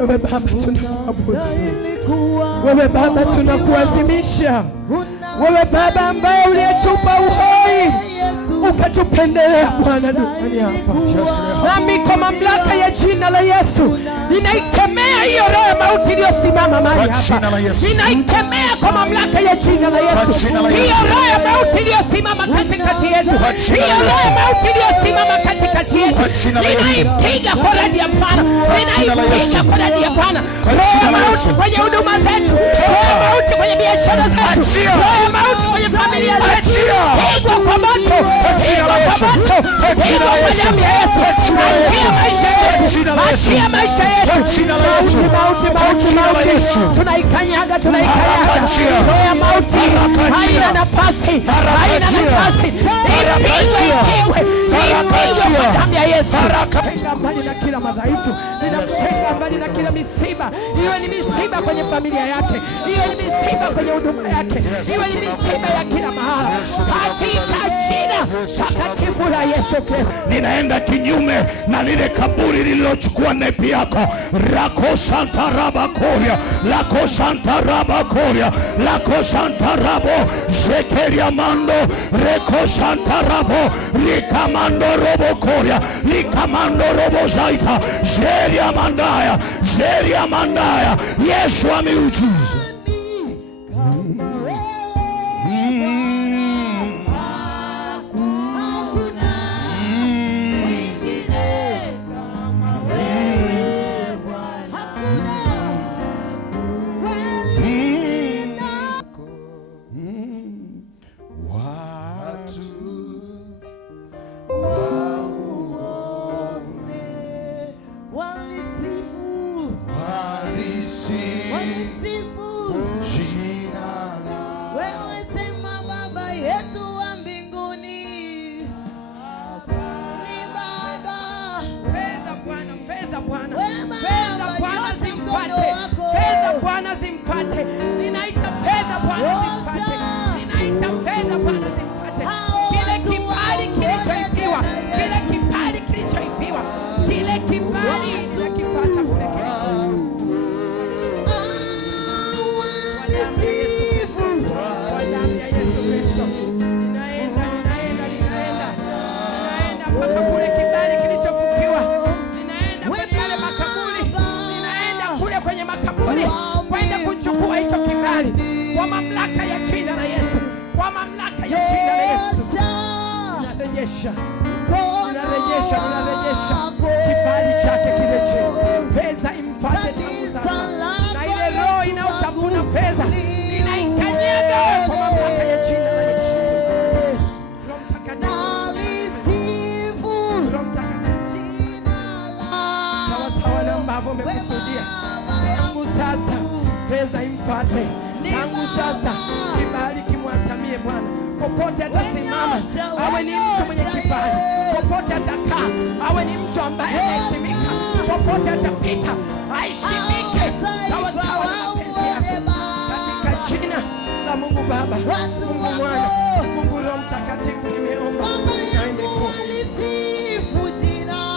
Wewe Baba tunakuabudu. Wewe Baba tunakuadhimisha. Wewe Baba ambaye uliyetupa uhai ukatupendelea Bwana duniani hapa. Nami kwa mamlaka ya jina la Yesu ninaikemea hiyo roho ya mauti iliyosimama mahali hapa. Ninaikemea kwa mamlaka ya jina la Yesu hiyo roho ya mauti iliyosimama katikati yetu. Hiyo roho ya mauti iliyosimama katikati yetu ninaipiga kwa radi ya Bwana. Ninaipiga kwa radi ya Bwana. Roho ya mauti kwenye huduma zetu, roho ya mauti kwenye biashara zetu, roho ya mauti kwenye familia zetu, pigwa kwa moto, pigwa kwa moto, pigwa kwa damu ya Yesu. Achia maisha yetu, achia maisha yetu. Mauti, tunaikanyaga, tunaikanyaga. Roho ya mauti haina nafasi, haina nafasi. Nipigwe kwa damu ya Yesu. Tenga mbali na kila madhaifu, ninatenga mbali na kila misiba. Iwe ni misiba kwenye familia yake, iwe ni misiba kwenye huduma yake, iwe ni misiba ya kila mahala, katika jina takatifu la Yesu Kristo. Ninaenda kinyume na lile kaburi lililochukua nepi yako. Rako Santa Raba Korea, Lako Santa Raba Korea, Lako Santa Rabo Shekeria Mando, Reko Santa Rabo, Likamando Robo Korea, Likamando Robo Zaita, Sheria Mandaya, Sheria Mandaya. Yesu ameujuza. Ninaita fedha Bwana zimfuate. Ninaita fedha Bwana zimfuate. Kile kibali kilichoibiwa, kile kibali kilichoibiwa, kile kibali tunakifuata kule kile. Kwa damu ya Yesu Kristo. Ninaenda mpaka kule kibali kilichofukiwa. Ninaenda kwenye yale makaburi. Ninaenda kule kwenye makaburi kwenda kuchukua hicho kibali kwa mamlaka ya jina la Yesu, kwa mamlaka ya jina la Yesu. Unarejesha kibali chake kireje. Fedha imfuate tangu sasa, na ile roho inaotafuna fedha ninaikanyaga kwa mamlaka ya jina la Yesu. Roho Mtakatifu, Roho Mtakatifu, sawa sawa na ambavyo umekusudia. Tangu sasa fedha imfuate, tangu sasa kibali kimwatamie Bwana. Popote atasimama awe ni mtu mwenye kibali, popote atakaa awe ni mtu ambaye anaheshimika, popote atapita aheshimike sawa sawa na mapenzi yako, katika jina la Mungu Baba, Mungu Mwana, Mungu Roho Mtakatifu nimeomba.